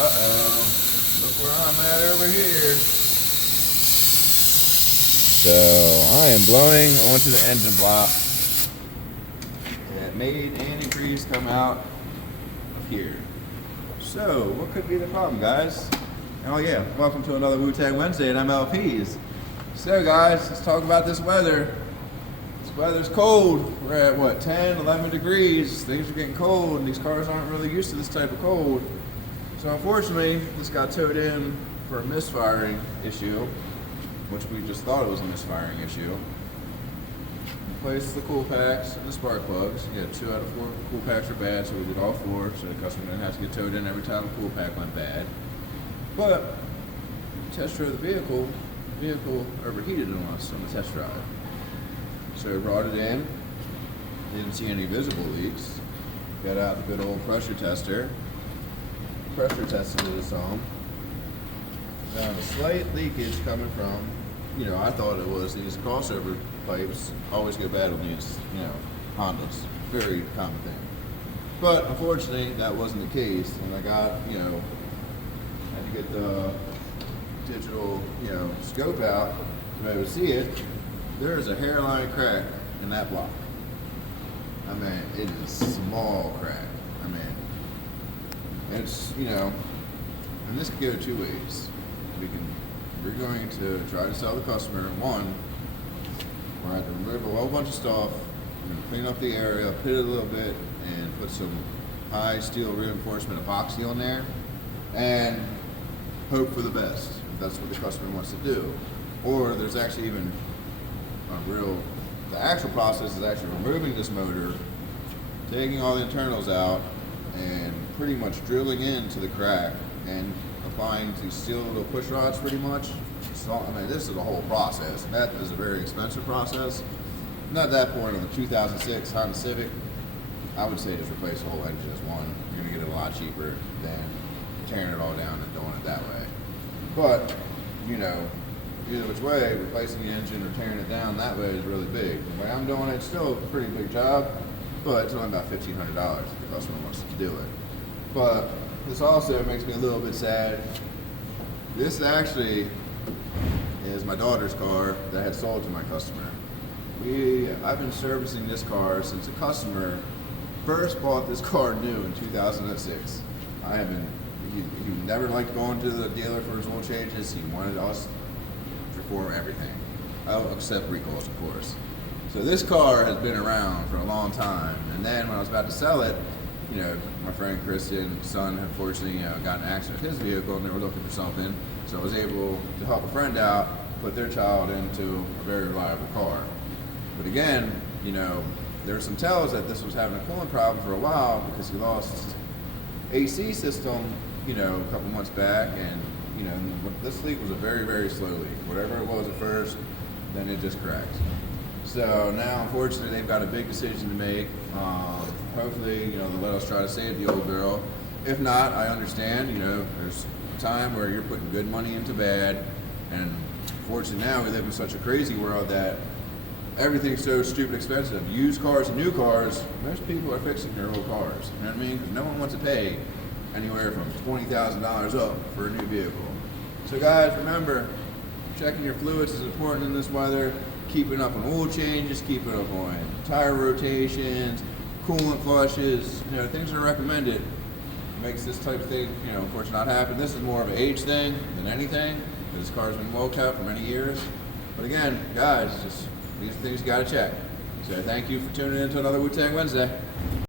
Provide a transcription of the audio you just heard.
Uh-oh. Look where I'm at over here. So I am blowing onto the engine block. That made antifreeze come out of here. So what could be the problem, guys? Oh yeah, welcome to another Wu-Tang Wednesday at MLPs. So guys, let's talk about this weather. This weather's cold. We're at what, 10, 11 degrees. Things are getting cold and these cars aren't really used to this type of cold. So unfortunately, this got towed in for a misfiring issue, which we just thought it was a misfiring issue. Replaced the cool packs and the spark plugs. Yeah, 2 out of 4 cool packs are bad, so we did all 4, so the customer didn't have to get towed in every time a cool pack went bad. But test drove the vehicle overheated on us on the test drive. So we brought it in, didn't see any visible leaks. Got out the good old pressure tester. Pressure tested it some. Found a slight leakage coming from, I thought it was these crossover pipes always get bad on these, Hondas. Very common thing. But unfortunately, that wasn't the case. And I got, had to get the digital, scope out to be able to see it. There is a hairline crack in that block. I mean, it is a small crack. I mean, it's, and this could go 2 ways. We're going to try to sell the customer, one, we're going to remove a whole bunch of stuff, we're going to clean up the area, pit it a little bit, and put some high steel reinforcement epoxy on there, and hope for the best, if that's what the customer wants to do. Or there's actually even the actual process is actually removing this motor, taking all the internals out, and pretty much drilling into the crack and applying to steel little push rods pretty much. So, this is a whole process, and that is a very expensive process. Not at that point on the 2006 Honda Civic, I would say just replace the whole engine as one. You're gonna get it a lot cheaper than tearing it all down and doing it that way. But, either which way, replacing the engine or tearing it down that way is really big. The way I'm doing it's still a pretty big job, but it's only about $1,500 if the customer wants to do it. But this also makes me a little bit sad. This actually is my daughter's car that I had sold to my customer. I've been servicing this car since the customer first bought this car new in 2006. He never liked going to the dealer for his oil changes. He wanted us to perform everything. Except recalls, of course. So this car has been around for a long time. And then when I was about to sell it, my friend Kristen's son unfortunately, got in an accident with his vehicle and they were looking for something. So I was able to help a friend out, put their child into a very reliable car. But again, there were some tells that this was having a coolant problem for a while because he lost his AC system, a couple months back, and this leak was a very, very slow leak. Whatever it was at first, then it just cracked. So now, unfortunately, they've got a big decision to make. Hopefully, they'll let us try to save the old girl. If not, I understand. There's a time where you're putting good money into bad, and unfortunately now we live in such a crazy world that everything's so stupid expensive. Used cars and new cars, most people are fixing their old cars. You know what I mean? Because no one wants to pay anywhere from $20,000 up for a new vehicle. So guys, remember, checking your fluids is important in this weather. Keeping up on oil changes, keeping up on tire rotations, coolant flushes, things are recommended. Makes this type of thing, unfortunately not happen. This is more of an age thing than anything. This car's been well kept for many years. But again, guys, these are things you gotta check. So thank you for tuning in to another Wu-Tang Wednesday.